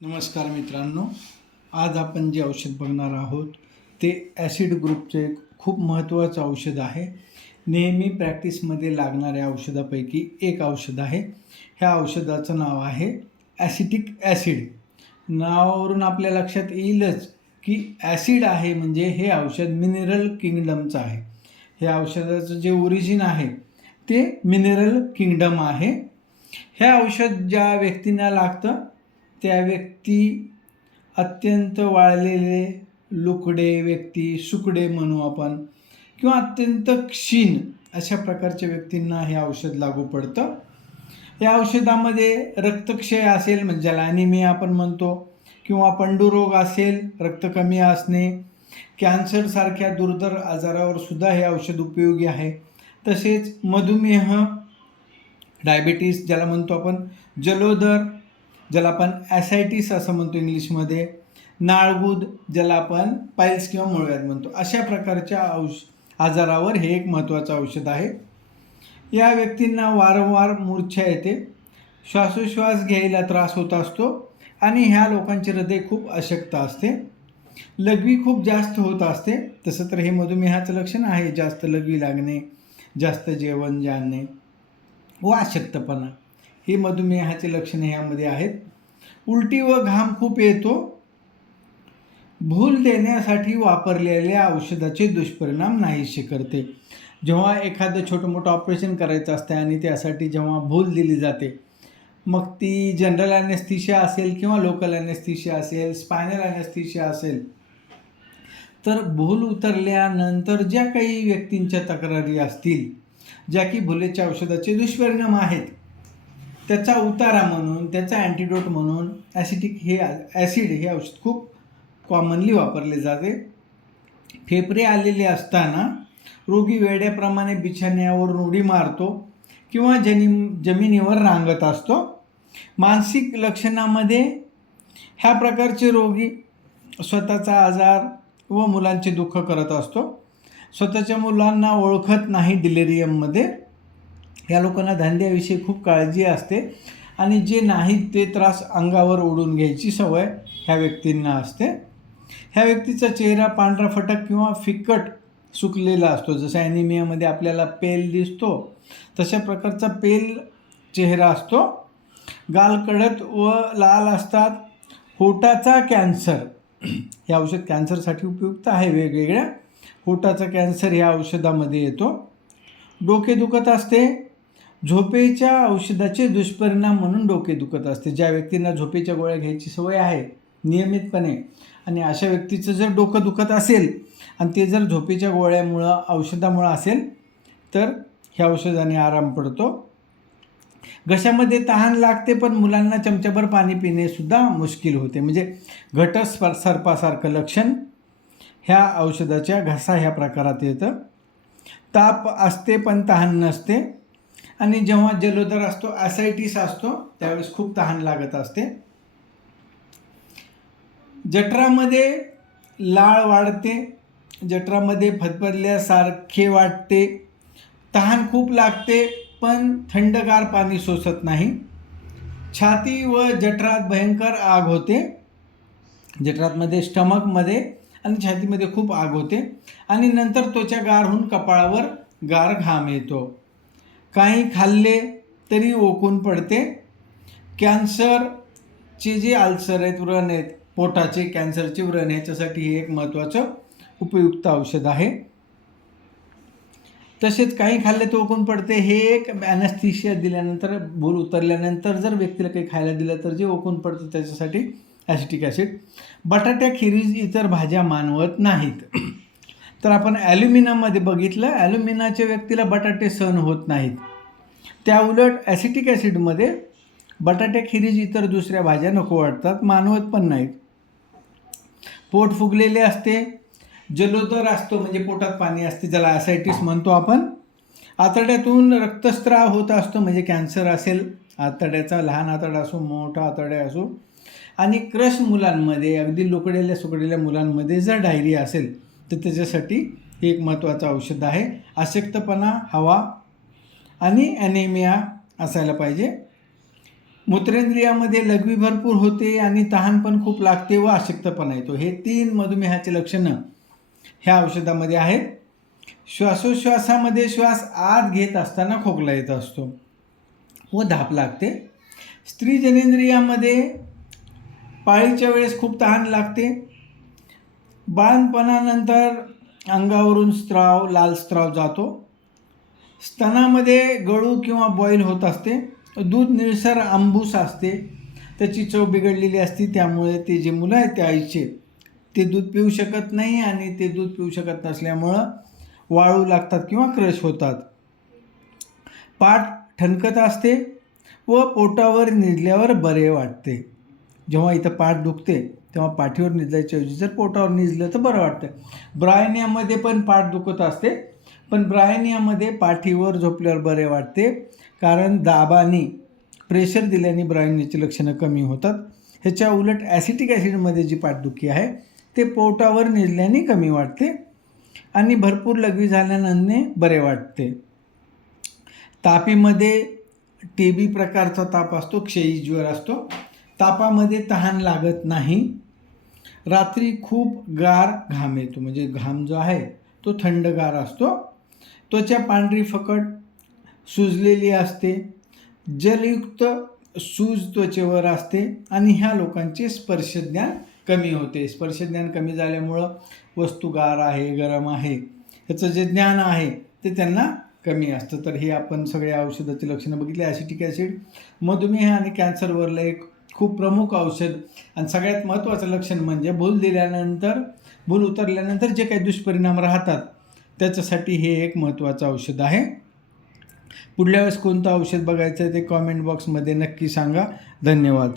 नमस्कार मित्रांनो, आज आपण जे औषध बघणार आहोत ते ॲसिड ग्रुपचे एक खूप महत्त्वाचं औषध आहे. नेहमी प्रॅक्टिसमध्ये लागणाऱ्या औषधापैकी एक औषध आहे. ह्या औषधाचं नाव आहे ॲसिटिक ॲसिड. नावावरून आपल्या लक्षात येईलच की ॲसिड आहे म्हणजे हे औषध मिनरल किंगडमचं आहे. हे औषधाचं जे ओरिजिन आहे ते मिनरल किंगडम आहे. हे औषध ज्या व्यक्तींना लागतं त्या व्यक्ती अत्यंत वाळलेले, लुकडे व्यक्ती, सुकडे म्हणू आपण, किंवा अत्यंत क्षीण अशा प्रकारच्या व्यक्तींना हे औषध लागू पडतं. या औषधामध्ये रक्तक्षय असेल म्हणजे ज्याला ॲनिमिया आपण म्हणतो, किंवा पंडुरोग असेल, रक्त कमी असणे, कॅन्सरसारख्या दुर्धर आजारावर सुद्धा हे औषध उपयोगी आहे. तसेच मधुमेह, डायबिटीस ज्याला म्हणतो आपण, जलोदर ज्याला आपण ॲसायटिस असं म्हणतो इंग्लिशमध्ये, नाळगुद ज्याला आपण पाईल्स किंवा मूळव्याध म्हणतो, अशा प्रकारच्या आजारावर हे एक महत्त्वाचं औषध आहे. या व्यक्तींना वारंवार मूर्छा येते, श्वासोश्वास घ्यायला त्रास होत असतो आणि ह्या लोकांचे हृदय खूप अशक्त असते, लघवी खूप जास्त होत असते. तसं तर हे मधुमेहाचं लक्षण आहे, जास्त लघवी लागणे, जास्त जेवण जाणे व अशक्तपणा, ही मधुमेहाचे लक्षणे ह्यामध्ये आहेत. उलटी व घाम खूप येतो. भूल देण्यासाठी वापरलेल्या औषधाचे दुष्परिणाम नाहीसे करते. जेव्हा एखादं छोटं मोठं ऑपरेशन करायचं असते आणि त्यासाठी जेव्हा भूल दिली जाते, मग ती जनरल ॲनेस्थीशिया असेल किंवा लोकल ॲनेस्थीशिया असेल, स्पायनल ॲनेस्थीशिया असेल, तर भूल उतरल्यानंतर ज्या काही व्यक्तींच्या तक्रारी असतील, ज्या की भुलेच्या औषधाचे दुष्परिणाम आहेत, त्याचा उतारा म्हणून, त्याचा अँटीडोट म्हणून ॲसिड हे औषध खूप कॉमनली वापरले जाते. फेफरे आलेले असताना रोगी वेड्याप्रमाणे बिछाण्यावरून उडी मारतो किंवा जमिनीवर रांगत असतो. मानसिक लक्षणामध्ये ह्या प्रकारचे रोगी स्वतःचा आजार व मुलांचे दुःख करत असतो. स्वतःच्या मुलांना ओळखत नाही डिलेरियममध्ये. या लोकांना धंद्याविषयी खूप काळजी असते आणि जे नाहीत ते त्रास अंगावर ओढून घ्यायची सवय ह्या व्यक्तींना असते. ह्या व्यक्तीचा चेहरा पांढरा फटक किंवा फिकट सुकलेला असतो. जसं ॲनिमियामध्ये आपल्याला पेल दिसतो, तशा प्रकारचा पेल चेहरा असतो. गाल कडक व लाल असतात. होठाचा कॅन्सर, हे औषध कॅन्सरसाठी उपयुक्त आहे. वेगवेगळ्या होठाचा कॅन्सर ह्या औषधामध्ये येतो. डोके दुखत असते. झोपेच्या औषधाचे दुष्परिणाम म्हणून डोके दुखत असते. ज्या व्यक्तींना झोपेच्या गोळ्या घ्यायची सवय आहे नियमितपणे, आणि अशा व्यक्तीचं जर डोकं दुखत असेल आणि ते जर झोपेच्या गोळ्यामुळं, औषधामुळं असेल, तर ह्या औषधाने आराम पडतो. घशामध्ये तहान लागते, पण मुलांना चमच्याभर पाणी पिणेसुद्धा मुश्किल होते. म्हणजे घटसर्पासारखं लक्षण ह्या औषधाच्या घसा ह्या प्रकारात येतं. ताप असते पण तहान नसते. आणि जेव्हा जलोदर असतो, ॲसायटिस असतो, त्यावेळेस खूप तहान लागत असते. जठरामध्ये लाळ वाढते, जठरामध्ये फदफदल्यासारखे वाटते, तहान खूप लागते पण थंडगार पाणी सोसत नाही. छाती व जठरात भयंकर आग होते. जठरातमध्ये, स्टमकमध्ये आणि छातीमध्ये खूप आग होते आणि नंतर त्वचा गार होऊन कपाळावर गार घाम येतो. काही खाल्ले तरी ओकून पडते. कॅन्सरचे जे अल्सर आहेत, व्रण आहेत, पोटाचे कॅन्सरचे व्रण, ह्याच्यासाठी हे एक महत्त्वाचं उपयुक्त औषध आहे. तसेच काही खाल्ले तर ओकून पडते, हे एक ॲनेस्थीशिया दिल्यानंतर, भूल उतरल्यानंतर जर व्यक्तीला काही खायला दिलं तर जे ओकून पडतं त्याच्यासाठी ॲसिटिक ॲसिड. बटाट्याखेरीज इतर भाज्या मानवत नाहीत. तर आपण ॲल्युमिनामध्ये बघितलं, ॲल्युमिनाच्या व्यक्तीला बटाटे सहन होत नाहीत. त्या उलट ॲसिटिक ॲसिडमध्ये बटाट्याखेरीज इतर दुसऱ्या भाज्या नको वाटतात, मानवत पण नाहीत. पोट फुगलेले असते. जलोदर असतो म्हणजे पोटात पाणी असते, ज्याला ॲसायटिस म्हणतो आपण. आतड्यातून रक्तस्राव होत असतो, म्हणजे कॅन्सर असेल आतड्याचा, लहान आतडा असो, मोठा आतड्या असो. आणि क्रश मुलांमध्ये, अगदी लुकडेल्या सुकडेल्या मुलांमध्ये जर डायरिया असेल तर त्याच्यासाठी हे एक महत्त्वाचं औषध आहे. अशक्तपणा हवा आणि ॲनिमिया असायला पाहिजे. मूत्रेंद्रियामध्ये लघवी भरपूर होते आणि तहान पण खूप लागते व अशक्तपणा येतो. हे 3 मधुमेहाचे लक्षणं ह्या औषधामध्ये आहेत. श्वासोश्वासामध्ये श्वास आत घेत असताना खोकला येत असतो व धाप लागते. स्त्री जनेंद्रियामध्ये पाळीच्या वेळेस खूप तहान लागते. बाळंतपणानंतर अंगावरून स्त्राव, लाल स्त्राव जातो. स्तनामध्ये गळू किंवा बॉईल होत असते. दूध निळसर आंबूस असते, त्याची चव बिघडलेली असते, त्यामुळे ते जे मुलं आहेत त्या आईचे ते दूध पिऊ शकत नाही आणि ते दूध पिऊ शकत नसल्यामुळं वाळू लागतात किंवा क्रश होतात. पाठ ठणकत असते व पोटावर निजल्यावर बरे वाटते. जेव्हा इथं पाठ दुखते तेव्हा पाठीवर निजायच्या ऐवजी जर पोटावर निजलं तर बरं वाटतं. ब्रायनियामध्ये पण पाठ दुखत असते, पण ब्रायनियामध्ये पाठीवर झोपल्यावर बरे वाटते, कारण दाबाने प्रेशर दिल्याने ब्रायनियाची लक्षणं कमी होतात. ह्याच्या उलट ॲसिटिक ॲसिडमध्ये जी पाठदुखी आहे ते पोटावर निजल्याने कमी वाटते आणि भरपूर लघवी झाल्यानंतर बरे वाटते. तापीमध्ये TB प्रकारचा ताप असतो, क्षयी ज्वर असतो. तापामध्ये तहान लागत नाही. रात्री खूप गार घाम येतो, म्हणजे घाम जो आहे तो थंडगार असतो. त्वचा पांढरी फकट सुजलेली असते. जलयुक्त सूज त्वचेवर असते आणि ह्या लोकांचे स्पर्शज्ञान कमी होते. स्पर्शज्ञान कमी झाल्यामुळं वस्तू गार आहे, गरम आहे ह्याचं जे ज्ञान आहे ते त्यांना कमी असतं. तर हे आपण सगळ्या औषधाची लक्षणं बघितली. ॲसिटिक ॲसिड मधुमेह आणि कॅन्सरवरलं एक खूप प्रमुख औषध आणि सगळ्यात महत्त्वाचं लक्षण म्हणजे भूल उतरल्यानंतर जे काही दुष्परिणाम राहतात त्याच्यासाठी हे एक महत्त्वाचं औषध आहे. पुढल्या वेळेस कोणतं औषध बघायचं आहे ते कॉमेंट बॉक्समध्ये नक्की सांगा. धन्यवाद.